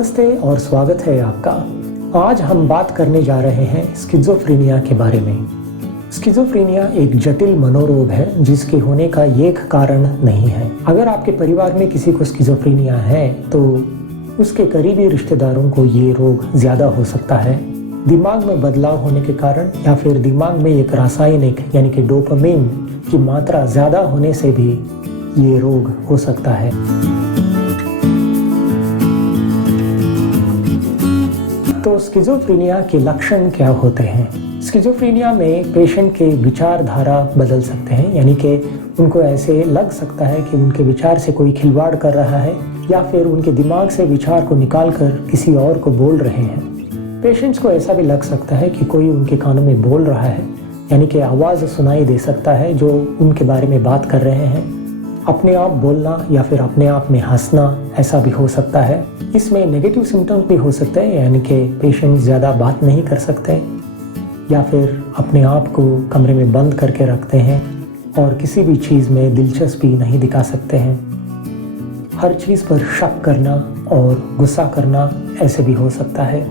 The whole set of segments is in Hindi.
नमस्ते और स्वागत है आपका। आज हम बात करने जा रहे हैं स्किज़ोफ्रेनिया के बारे में। स्किज़ोफ्रेनिया एक जटिल मनोरोग है जिसके होने का एक कारण नहीं है। अगर आपके परिवार में किसी को स्किज़ोफ्रेनिया है तो उसके करीबी रिश्तेदारों को ये रोग ज़्यादा हो सकता है। दिमाग में बदलाव होने के कारण या फिर दिमाग में एक रासायनिक यानी कि डोपामिन की मात्रा ज़्यादा होने से भी ये रोग हो सकता है। तो स्किज़ोफ्रेनिया के लक्षण क्या होते हैं? स्किज़ोफ्रेनिया में पेशेंट के विचारधारा बदल सकते हैं, यानी कि उनको ऐसे लग सकता है कि उनके विचार से कोई खिलवाड़ कर रहा है या फिर उनके दिमाग से विचार को निकालकर किसी और को बोल रहे हैं। पेशेंट्स को ऐसा भी लग सकता है कि कोई उनके कानों में बोल रहा है, यानी कि आवाज़ सुनाई दे सकता है जो उनके बारे में बात कर रहे हैं। अपने आप बोलना या फिर अपने आप में हंसना ऐसा भी हो सकता है। इसमें नेगेटिव सिम्टम्स भी हो सकते हैं, यानी कि पेशेंट ज़्यादा बात नहीं कर सकते या फिर अपने आप को कमरे में बंद करके रखते हैं और किसी भी चीज़ में दिलचस्पी नहीं दिखा सकते हैं। हर चीज़ पर शक करना और गुस्सा करना ऐसे भी हो सकता है।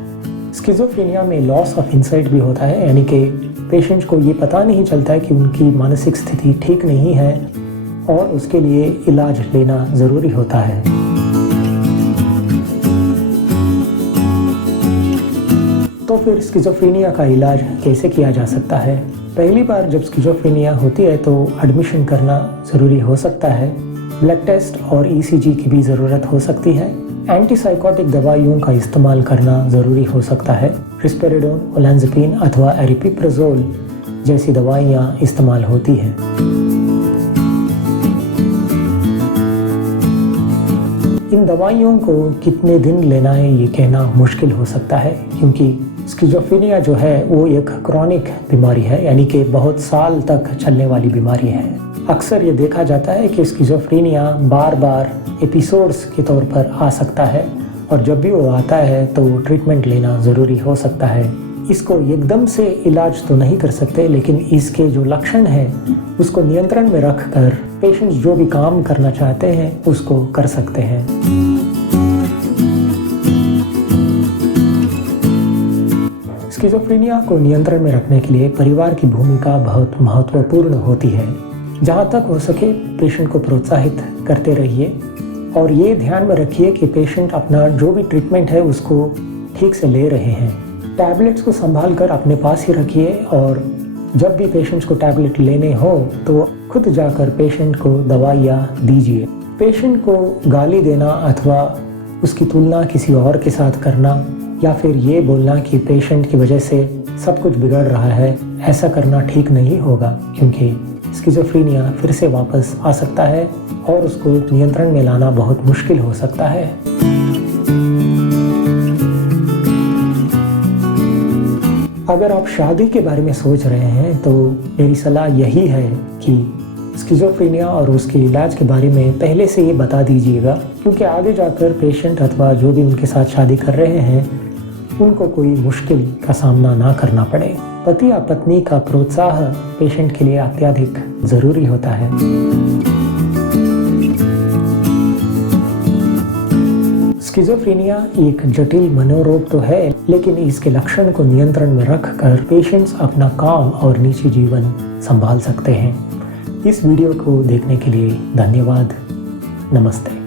स्किज़ोफ्रेनिया में लॉस ऑफ इंसाइट भी होता है, यानी कि पेशेंट को ये पता नहीं चलता है कि उनकी मानसिक स्थिति ठीक नहीं है और उसके लिए इलाज लेना ज़रूरी होता है। तो फिर स्किज़ोफ्रेनिया का इलाज कैसे किया जा सकता है? पहली बार जब स्किज़ोफ्रेनिया होती है तो एडमिशन करना ज़रूरी हो सकता है। ब्लड टेस्ट और ECG की भी ज़रूरत हो सकती है। एंटीसाइकोटिक दवाइयों का इस्तेमाल करना ज़रूरी हो सकता है। रिस्पेराडोन, ओलैंज़ापिन अथवा एरिपिप्राज़ोल जैसी दवाइयाँ इस्तेमाल होती हैं। इन दवाइयों को कितने दिन लेना है ये कहना मुश्किल हो सकता है, क्योंकि स्किज़ोफ्रेनिया जो है वो एक क्रॉनिक बीमारी है, यानी कि बहुत साल तक चलने वाली बीमारी है। अक्सर ये देखा जाता है कि स्किज़ोफ्रेनिया बार बार एपिसोड्स के तौर पर आ सकता है और जब भी वो आता है तो ट्रीटमेंट लेना ज़रूरी हो सकता है। इसको एकदम से इलाज तो नहीं कर सकते, लेकिन इसके जो लक्षण हैं उसको नियंत्रण में रखकर पेशेंट्स जो भी काम करना चाहते हैं उसको कर सकते हैं। स्किज़ोफ्रेनिया को नियंत्रण में रखने के लिए परिवार की भूमिका बहुत महत्वपूर्ण होती है। जहाँ तक हो सके पेशेंट को प्रोत्साहित करते रहिए और ये ध्यान में रखिए कि पेशेंट अपना जो भी ट्रीटमेंट है उसको ठीक से ले रहे हैं। टैबलेट्स को संभाल कर अपने पास ही रखिए और जब भी पेशेंट्स को टैबलेट लेने हो तो खुद जाकर पेशेंट को दवाइयाँ दीजिए। पेशेंट को गाली देना अथवा उसकी तुलना किसी और के साथ करना या फिर ये बोलना कि पेशेंट की वजह से सब कुछ बिगड़ रहा है, ऐसा करना ठीक नहीं होगा, क्योंकि स्किज़ोफ्रेनिया फिर से वापस आ सकता है और उसको नियंत्रण में लाना बहुत मुश्किल हो सकता है। अगर आप शादी के बारे में सोच रहे हैं तो मेरी सलाह यही है कि स्किज़ोफ्रेनिया और उसके इलाज के बारे में पहले से ये बता दीजिएगा, क्योंकि आगे जाकर पेशेंट अथवा जो भी उनके साथ शादी कर रहे हैं उनको कोई मुश्किल का सामना ना करना पड़े। पति या पत्नी का प्रोत्साहन पेशेंट के लिए अत्यधिक ज़रूरी होता है। स्किज़ोफ्रेनिया एक जटिल मनोरोग तो है, लेकिन इसके लक्षण को नियंत्रण में रखकर पेशेंट्स अपना काम और निजी जीवन संभाल सकते हैं। इस वीडियो को देखने के लिए धन्यवाद। नमस्ते।